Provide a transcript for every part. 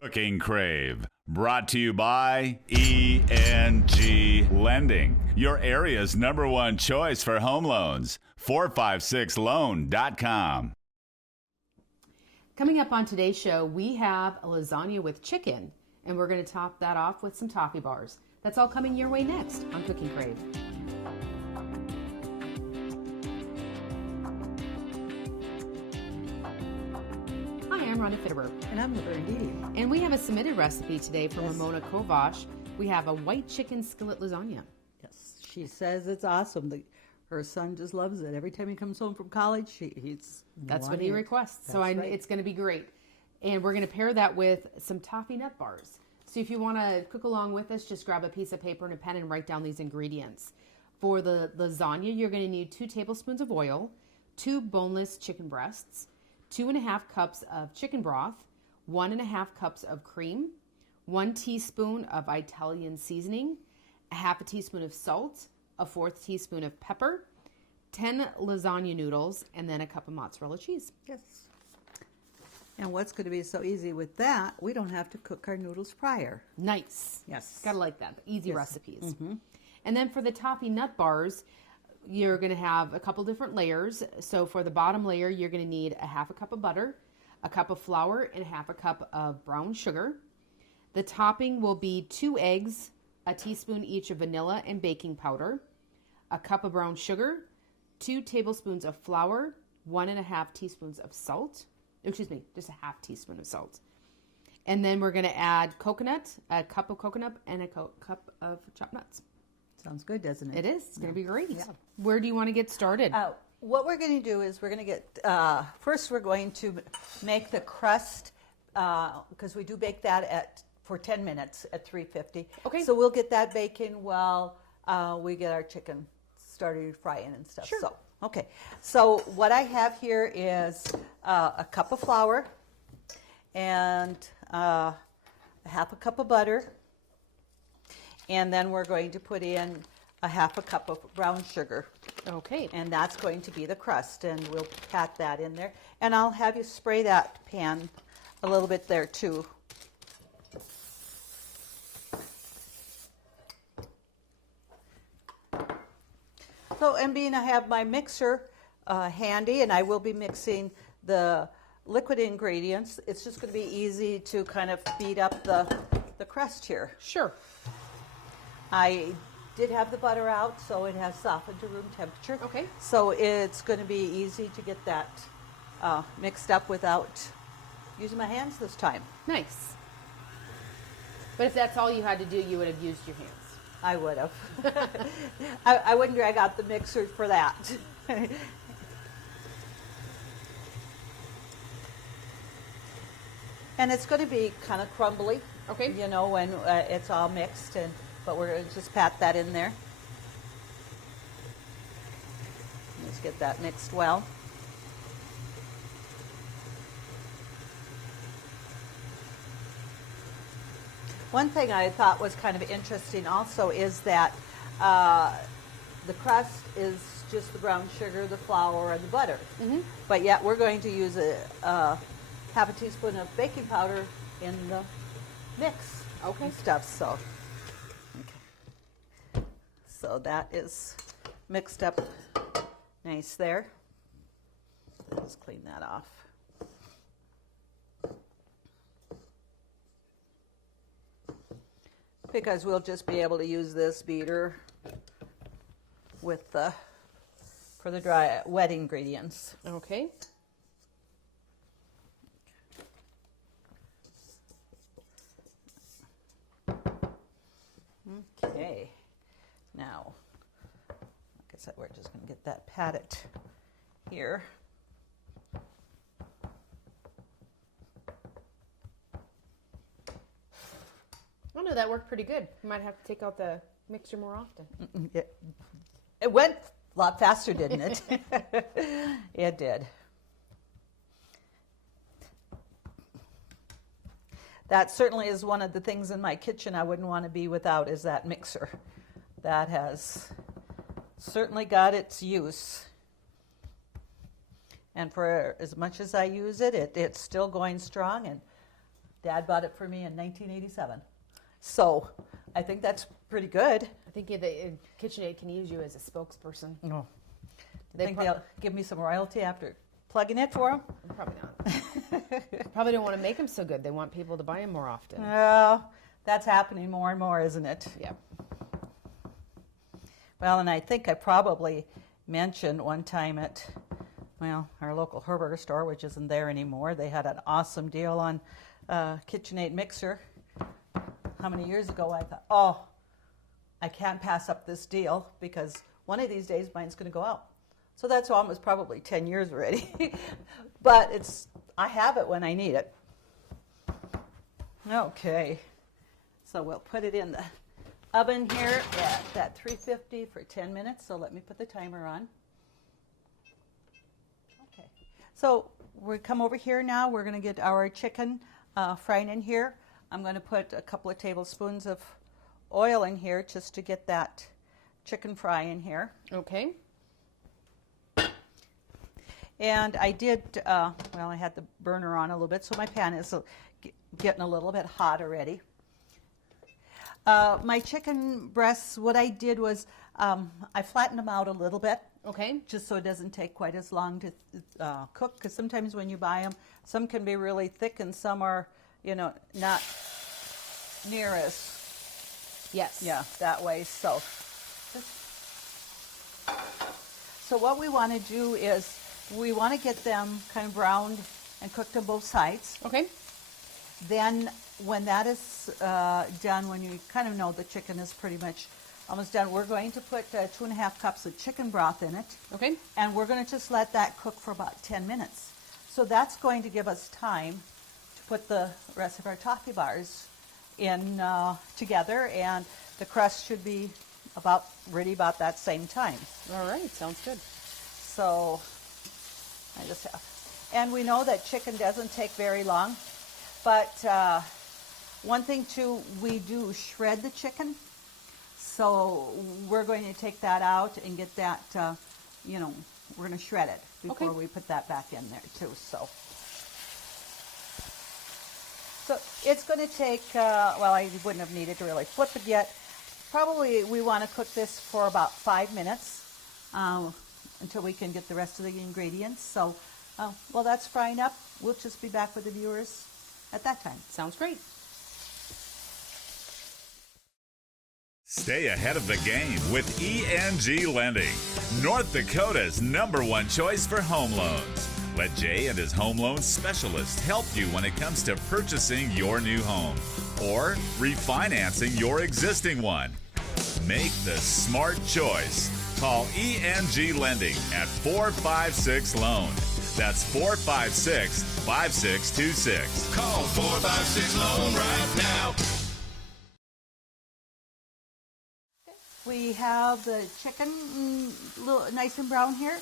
Cooking Crave, brought to you by ENG Lending, your area's #1 choice for home loans. 456loan.com. Coming up on today's show, we have a lasagna with chicken, and we're going to top that off with some toffee bars. That's all coming your way next on Cooking Crave. Hi, I'm Rhonda Fitterer. And I'm Laverne. And we have a submitted recipe today from Ramona Kovash. We have a white chicken skillet lasagna. Yes, she says it's awesome. Her son just loves it. Every time he comes home from college, That's what he requests. So it's going to be great. And we're going to pair that with some Toffee Nut Bars. So if you want to cook along with us, just grab a piece of paper and a pen and write down these ingredients. For the lasagna, you're going to need 2 tablespoons of oil, 2 boneless chicken breasts, 2.5 cups of chicken broth, 1.5 cups of cream, 1 teaspoon of Italian seasoning, a half a teaspoon of salt, a 1/4 teaspoon of pepper, 10 lasagna noodles, and then a cup of mozzarella cheese. Yes. And what's going to be so easy with that, we don't have to cook our noodles prior. Nice. Yes. Gotta like that. Easy recipes. Mm-hmm. And then for the Toffee Nut Bars, you're going to have a couple different layers. So for the bottom layer, you're going to need a half a cup of butter, a cup of flour, and half a cup of brown sugar. The topping will be 2 eggs, a teaspoon each of vanilla and baking powder, a cup of brown sugar, 2 tablespoons of flour, 1.5 teaspoons of salt. Excuse me, just a half teaspoon of salt. And then we're going to add coconut, a cup of coconut, and a cup of chopped nuts. Sounds good, doesn't it? It is. It's going to be great. Yeah. Where do you want to get started? What we're going to do is we're going to get, first we're going to make the crust, because we do bake that for 10 minutes at 350. Okay. So we'll get that baking while we get our chicken started frying and stuff. Sure. So, okay. So what I have here is a cup of flour and a half a cup of butter. And then we're going to put in a half a cup of brown sugar. Okay. And that's going to be the crust, and we'll pat that in there. And I'll have you spray that pan a little bit there too. So, and being I have my mixer handy, and I will be mixing the liquid ingredients, it's just going to be easy to kind of beat up the crust here. Sure. I did have the butter out, so it has softened to room temperature. Okay. So it's going to be easy to get that mixed up without using my hands this time. Nice. But if that's all you had to do, you would have used your hands. I would have. I wouldn't drag out the mixer for that. And it's going to be kind of crumbly. Okay. You know, when it's all mixed, but we're going to just pat that in there. Let's get that mixed well. One thing I thought was kind of interesting also is that the crust is just the brown sugar, the flour, and the butter. Mm-hmm. But yet we're going to use a half a teaspoon of baking powder in the mix. Okay. And stuff. So, okay. So that is mixed up nice there. Let's clean that off. Because we'll just be able to use this beater with for the dry wet ingredients. Okay. Okay. Now, like I said, we're just going to get that patted here. Oh no, that worked pretty good. You might have to take out the mixer more often. It went a lot faster, didn't it? It did. That certainly is one of the things in my kitchen I wouldn't want to be without, is that mixer. That has certainly got its use. And for as much as I use it, it's still going strong, and Dad bought it for me in 1987. So I think that's pretty good. I think the KitchenAid can use you as a spokesperson. No. Do think they'll give me some royalty after plugging it for them? Probably not. Probably don't want to make them so good. They want people to buy them more often. That's happening more and more, isn't it? Yeah. Well, and I think I probably mentioned one time at, well, our local Herberger store, which isn't there anymore, they had an awesome deal on KitchenAid mixer. How many years ago I thought, oh, I can't pass up this deal because one of these days mine's going to go out. So that's almost probably 10 years already. But I have it when I need it. Okay. So we'll put it in the oven here at that 350 for 10 minutes. So let me put the timer on. Okay. So we come over here now. We're going to get our chicken frying in here. I'm going to put a couple of tablespoons of oil in here just to get that chicken fry in here. Okay. And I did, well, I had the burner on a little bit, so my pan is getting a little bit hot already. My chicken breasts, what I did was I flattened them out a little bit. Okay. Just so it doesn't take quite as long to cook, because sometimes when you buy them, some can be really thick and some are, you know, not near as, yes, yeah, that way. So what we want to do is we want to get them kind of browned and cooked on both sides. Okay. Then when that is done, when you kind of know the chicken is pretty much almost done, we're going to put 2.5 cups of chicken broth in it. Okay. And we're going to just let that cook for about 10 minutes. So that's going to give us time to put the rest of our toffee bars in together, and the crust should be ready about that same time. All right, sounds good. So I just have, and we know that chicken doesn't take very long, but one thing too, we do shred the chicken. So we're going to take that out and get that, you know, we're going to shred it before we put that back in there too. So it's going to take, well, I wouldn't have needed to really flip it yet. Probably we want to cook this for about 5 minutes until we can get the rest of the ingredients. So while that's frying up, we'll just be back with the viewers at that time. Sounds great. Stay ahead of the game with ENG Lending, North Dakota's #1 choice for home loans. Let Jay and his home loan specialist help you when it comes to purchasing your new home or refinancing your existing one. Make the smart choice. Call ENG Lending at 456-LOAN. That's 456-5626. Call 456-LOAN right now. We have the chicken nice and brown here.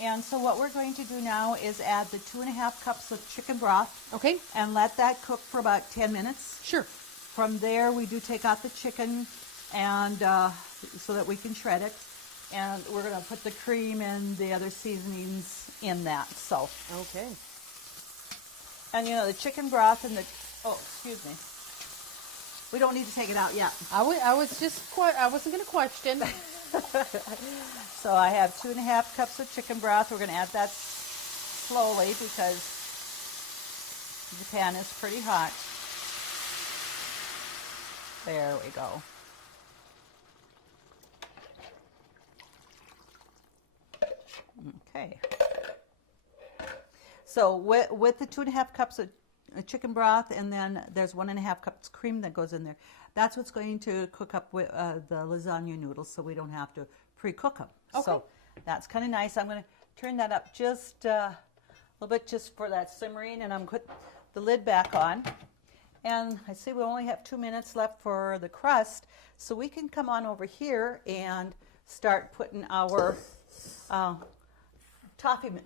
And so what we're going to do now is add the 2.5 cups of chicken broth. Okay. And let that cook for about 10 minutes. Sure. From there, we do take out the chicken and so that we can shred it. And we're going to put the cream and the other seasonings in that. So. Okay. And you know, the chicken broth and the, oh, excuse me. We don't need to take it out yet. I wasn't going to question. So I have 2.5 cups of chicken broth. We're going to add that slowly because the pan is pretty hot. There we go. Okay. So with the 2.5 cups of chicken broth, and then there's 1.5 cups cream that goes in there. That's what's going to cook up with the lasagna noodles, so we don't have to pre-cook them. Okay. So that's kind of nice. I'm going to turn that up just a little bit just for that simmering, and I'm going to put the lid back on. And I see we only have 2 minutes left for the crust, so we can come on over here and start putting our topping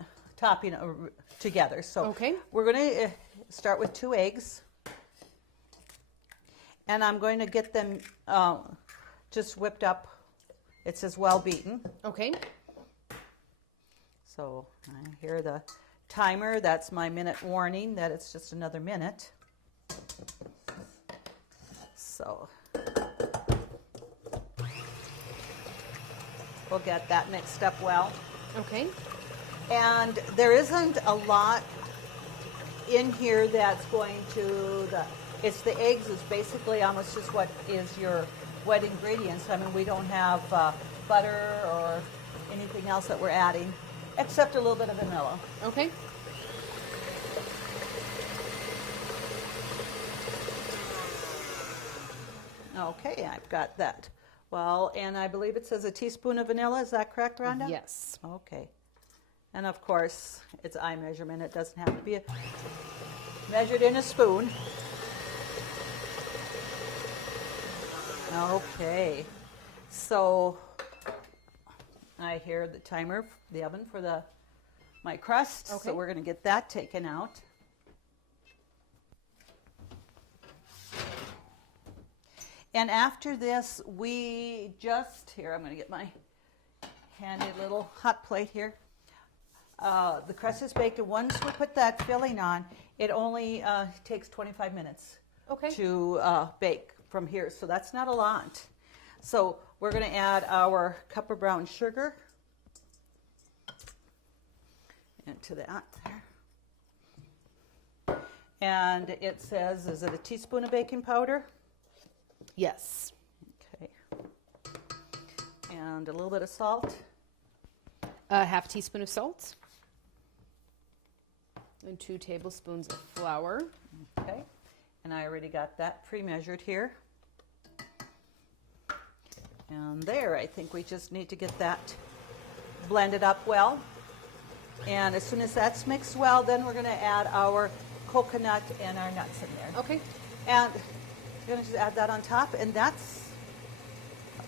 together. So we're going to start with 2 eggs. And I'm going to get them just whipped up. It says well beaten. Okay. So I hear the timer. That's my minute warning that it's just another minute. So we'll get that mixed up well. Okay. And there isn't a lot in here that's going to, it's the eggs is basically almost just what is your wet ingredients. I mean, we don't have butter or anything else that we're adding, except a little bit of vanilla. Okay. Okay, I've got that. Well, and I believe it says a teaspoon of vanilla. Is that correct, Rhonda? Yes. Okay. And of course, it's eye measurement. It doesn't have to be measured in a spoon. Okay. So I hear the timer, the oven for my crust. Okay. So we're going to get that taken out. And after this, we just, here, I'm going to get my handy little hot plate here. The crust is baked, and once we put that filling on, it only takes 25 minutes to bake from here. So that's not a lot. So we're going to add our cup of brown sugar into that there. And it says, is it a teaspoon of baking powder? Yes. Okay. And a little bit of salt. A half teaspoon of salt. And 2 tablespoons of flour. Okay. And I already got that pre-measured here. And there, I think we just need to get that blended up well. And as soon as that's mixed well, then we're going to add our coconut and our nuts in there. Okay. And we're going to just add that on top, and that's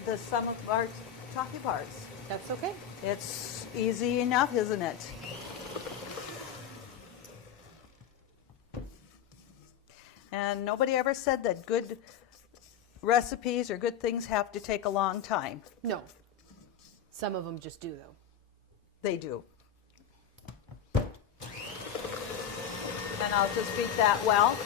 the sum of our toffee bars. That's okay. It's easy enough, isn't it? And nobody ever said that good recipes or good things have to take a long time. No. Some of them just do, though. They do. And I'll just beat that well.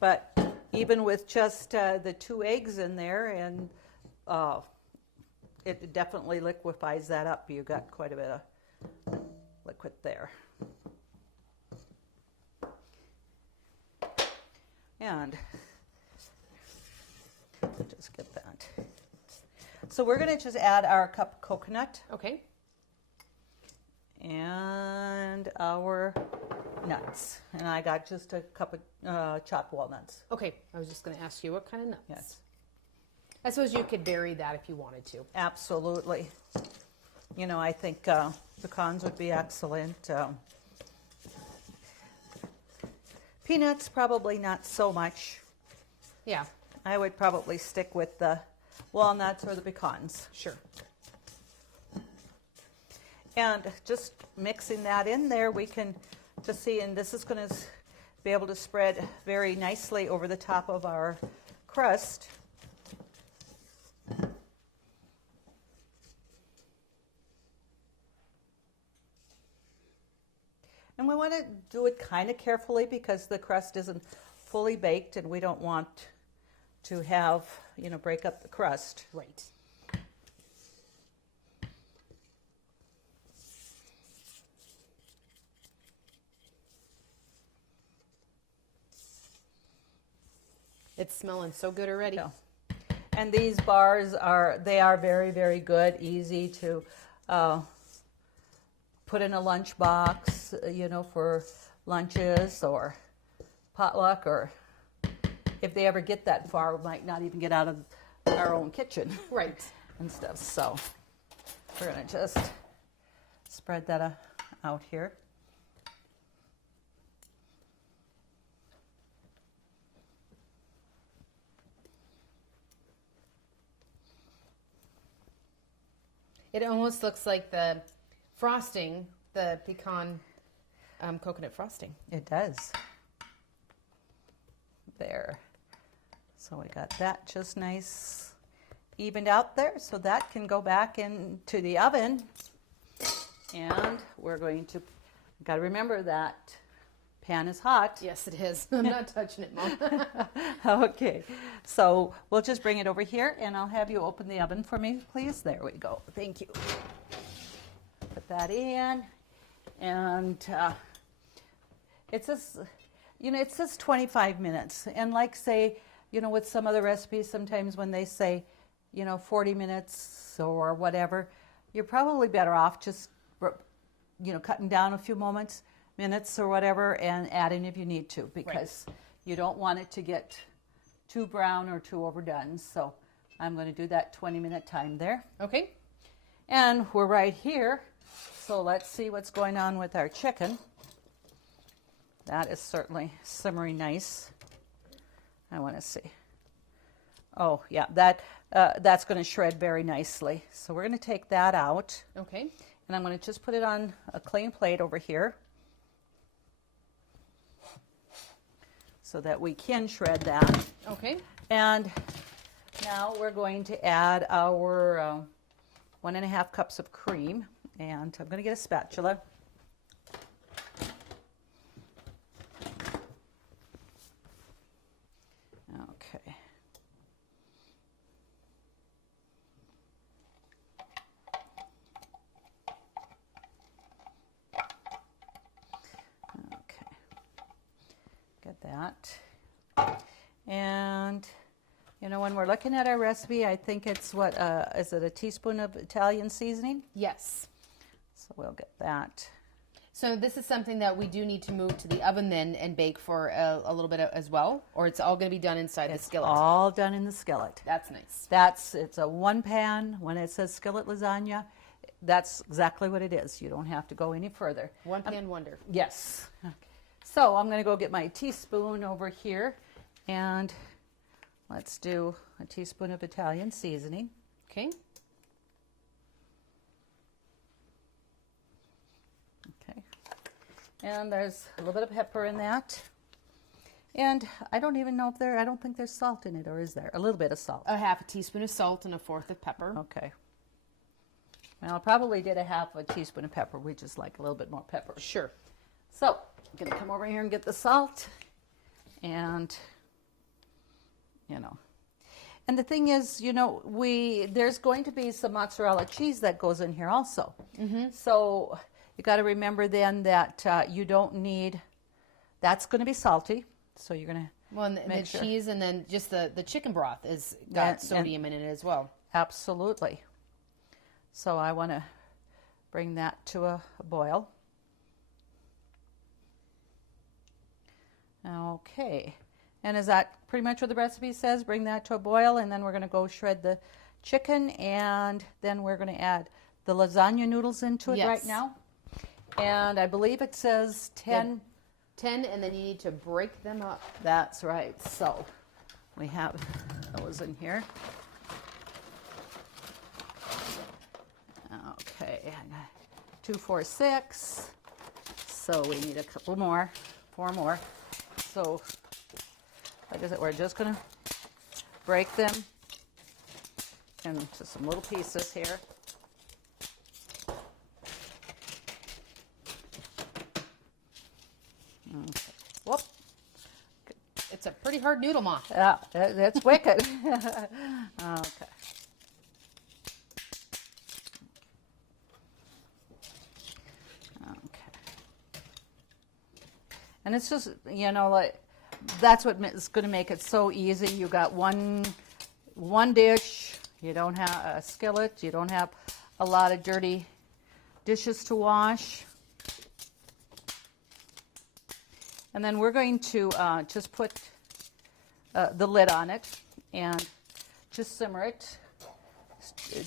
But even with just the 2 eggs in there, and it definitely liquefies that up. You got quite a bit of liquid there. And just get that. So we're going to just add our cup of coconut. Okay. And our nuts. And I got just a cup of chopped walnuts. Okay. I was just going to ask you what kind of nuts. Yes. I suppose you could vary that if you wanted to. Absolutely. You know, I think pecans would be excellent. Peanuts, probably not so much. Yeah. I would probably stick with the walnuts or the pecans. Sure. And just mixing that in there, we can just see, and this is going to be able to spread very nicely over the top of our crust. And we want to do it kind of carefully because the crust isn't fully baked and we don't want to have, you know, break up the crust. Right. It's smelling so good already. Yeah. And these bars are very, very good, easy to put in a lunch box, you know, for lunches or potluck, or if they ever get that far, we might not even get out of our own kitchen. Right. And stuff. So we're going to just spread that out here. It almost looks like the frosting, the pecan coconut frosting. It does. there. So we got that just nice evened out there. So that can go back into the oven. And we're going to, got to remember that pan is hot. Yes, it is. I'm not touching it, Mom. Okay, so we'll just bring it over here and I'll have you open the oven for me, please. There we go. Thank you. Put that in. And it says, it says 25 minutes. And like say, with some other recipes, sometimes when they say, 40 minutes or whatever, you're probably better off just, cutting down a few minutes or whatever, and adding if you need to, because you don't want it to get too brown or too overdone. So I'm going to do that 20-minute time there. Okay. And we're right here. So let's see what's going on with our chicken. That is certainly simmering nice. I want to see. Oh, yeah, that's going to shred very nicely. So we're going to take that out. Okay. And I'm going to just put it on a clean plate over here so that we can shred that. Okay. And now we're going to add our 1.5 cups of cream. And I'm going to get a spatula. Okay. Okay. Get that. And when we're looking at our recipe, I think it's is it a teaspoon of Italian seasoning? Yes. So we'll get that. So this is something that we do need to move to the oven then and bake for a little bit as well, or it's all going to be done inside the skillet? All done in the skillet. That's nice. It's a one pan. When it says Skillet Lasagna, that's exactly what it is. You don't have to go any further. One pan wonder. Yes. Okay. So I'm going to go get my teaspoon over here, and let's do a teaspoon of Italian seasoning. Okay. And there's a little bit of pepper in that. And I don't even know if I don't think there's salt in it, or is there? A little bit of salt. A half a teaspoon of salt and a fourth of pepper. Okay. Well, I probably did a half a teaspoon of pepper. We just like a little bit more pepper. Sure. So I'm going to come over here and get the salt. And, And the thing is, there's going to be some mozzarella cheese that goes in here also. Mm-hmm. So you got to remember then that you don't need, that's going to be salty. So you're going to and the sure. cheese, and then just the chicken broth is got sodium in it as well. Absolutely. So I want to bring that to a boil. Okay. And is that pretty much what the recipe says? Bring that to a boil, and then we're going to go shred the chicken, and then we're going to add the lasagna noodles into it right now. And I believe it says 10. 10, and then you need to break them up. That's right. So we have those in here. Okay, 2, 4, 6. So we need a couple more, 4 more. So like I said, we're just going to break them into some little pieces here. Okay. Whoop. It's a pretty hard noodle, Mom. Yeah, that's wicked. Okay. And it's just, that's what is going to make it so easy. You got one dish. You don't have a skillet. You don't have a lot of dirty dishes to wash. And then we're going to just put the lid on it and just simmer it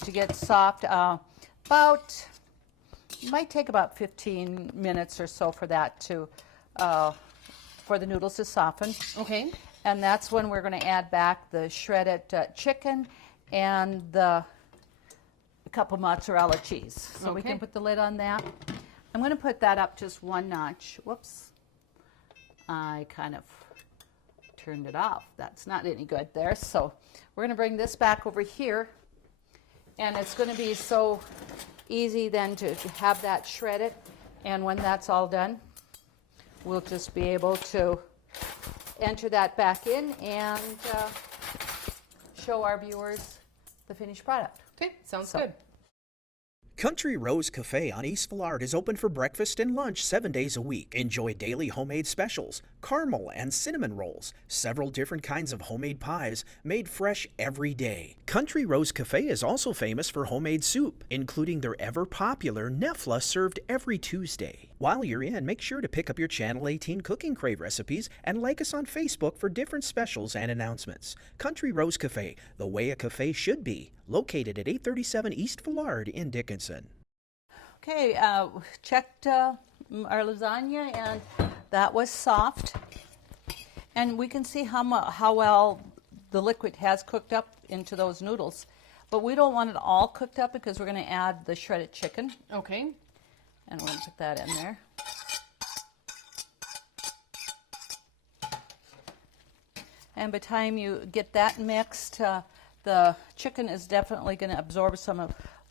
to get soft. It might take about 15 minutes or so for that to for the noodles to soften. Okay. And that's when we're going to add back the shredded chicken and the cup of mozzarella cheese. So we can put the lid on that. I'm going to put that up just one notch. Whoops. I kind of turned it off. That's not any good there. So we're going to bring this back over here, and it's going to be so easy then to have that shredded. And when that's all done, we'll just be able to enter that back in and show our viewers the finished product. Okay, sounds good. Country Rose Cafe on East Villard is open for breakfast and lunch 7 days a week. Enjoy daily homemade specials, caramel and cinnamon rolls, several different kinds of homemade pies made fresh every day. Country Rose Cafe is also famous for homemade soup, including their ever-popular Nefla served every Tuesday. While you're in, make sure to pick up your Channel 18 Cooking Crave recipes and like us on Facebook for different specials and announcements. Country Rose Cafe, the way a cafe should be, located at 837 East Villard in Dickinson. Okay, checked our lasagna, and that was soft. And we can see how well the liquid has cooked up into those noodles. But we don't want it all cooked up because we're going to add the shredded chicken. Okay. And we're going to put that in there. And by the time you get that mixed, the chicken is definitely going to absorb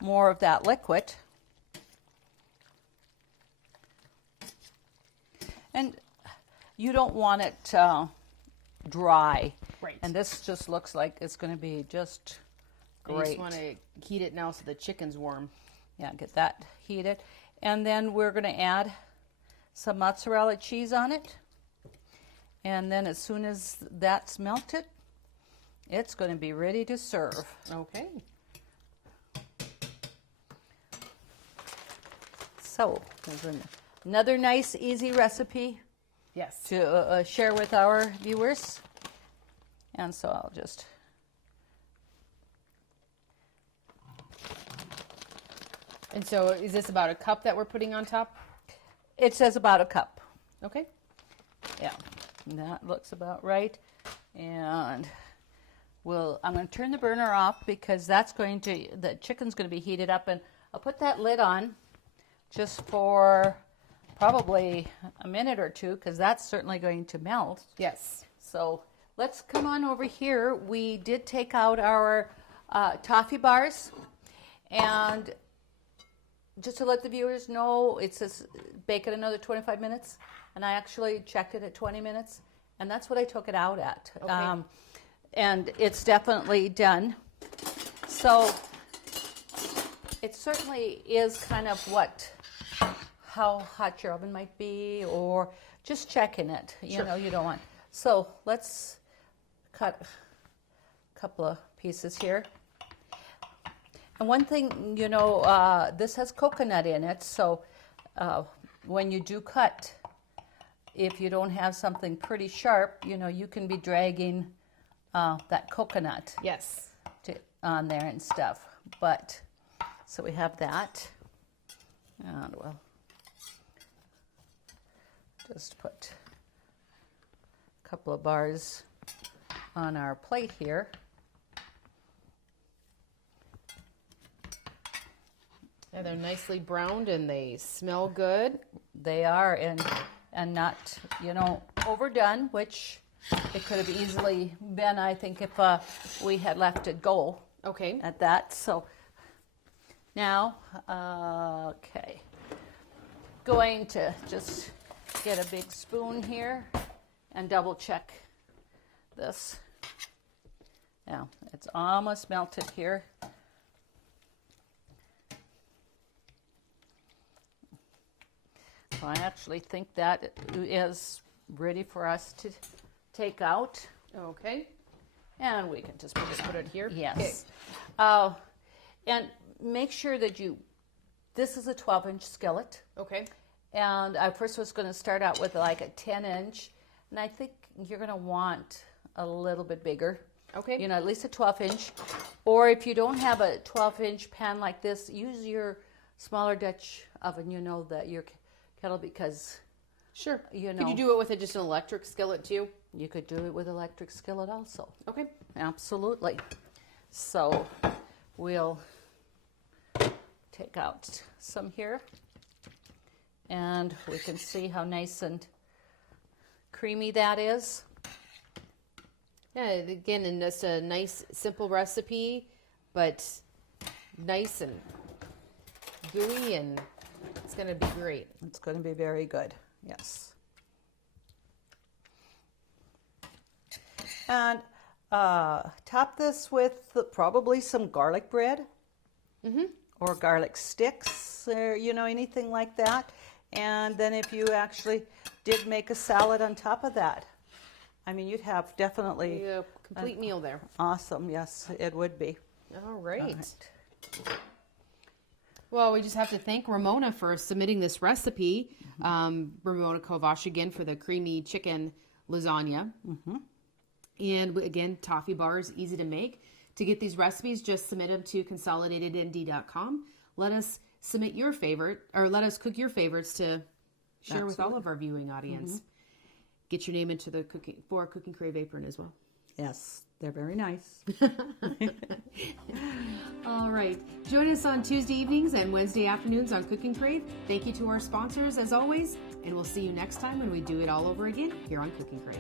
more of that liquid. And you don't want it dry. Right. And this just looks like it's going to be just great. You just want to heat it now so the chicken's warm. Yeah, get that heated. And then we're going to add some mozzarella cheese on it. And then as soon as that's melted, it's going to be ready to serve. Okay. So, there's another nice, easy recipe Yes. to share with our viewers. And so I'll just... And so is this about a cup that we're putting on top? It says about a cup. Okay. Yeah, and that looks about right. And I'm going to turn the burner off because the chicken's going to be heated up, and I'll put that lid on just for probably a minute or two because that's certainly going to melt. Yes. So let's come on over here. We did take out our toffee bars, and just to let the viewers know, it says bake it another 25 minutes, and I actually checked it at 20 minutes, and that's what I took it out at. Okay. And it's definitely done. So it certainly is kind of how hot your oven might be, or just checking it. You know, you don't want. So let's cut a couple of pieces here. And one thing, this has coconut in it, so when you do cut, if you don't have something pretty sharp, you can be dragging that coconut Yes. on there and stuff. But, so we have that. And we'll just put a couple of bars on our plate here. Yeah, they're nicely browned and they smell good. They are, and not, overdone, which it could have easily been, I think, if we had left it go. Okay. At that. So now, okay, going to just get a big spoon here and double check this. Now, it's almost melted here. So I actually think that is ready for us to take out. Okay. And we can just Put it here. yes. Okay. And make sure that this is a 12-inch skillet. Okay. And I first was going to start out with like a 10-inch. And I think you're going to want a little bit bigger. Okay. At least a 12-inch. Or if you don't have a 12-inch pan like this, use your smaller Dutch oven, that your kettle, because Sure. Could you do it with just an electric skillet too? you could do it with electric skillet also. Okay. Absolutely. So we'll take out some here, and we can see how nice and creamy that is. Yeah, again, and just a nice, simple recipe, but nice and gooey, and it's going to be great. It's going to be very good, yes. And top this with probably some garlic bread, or garlic sticks, or anything like that. And then if you actually did make a salad on top of that, I mean, you'd have definitely a complete meal there. Awesome, yes, it would be. All right. Well, we just have to thank Ramona for submitting this recipe. Ramona Kovash again for the creamy chicken lasagna. And again, Toffee Bars, easy to make. To get these recipes, just submit them to consolidatednd.com. Let us submit your favorite, or let us cook your favorites to share with all of our viewing audience. Get your name into the Cooking Crave apron as well. Yes, they're very nice. All right. Join us on Tuesday evenings and Wednesday afternoons on Cooking Crave. Thank you to our sponsors as always, and we'll see you next time when we do it all over again here on Cooking Crave.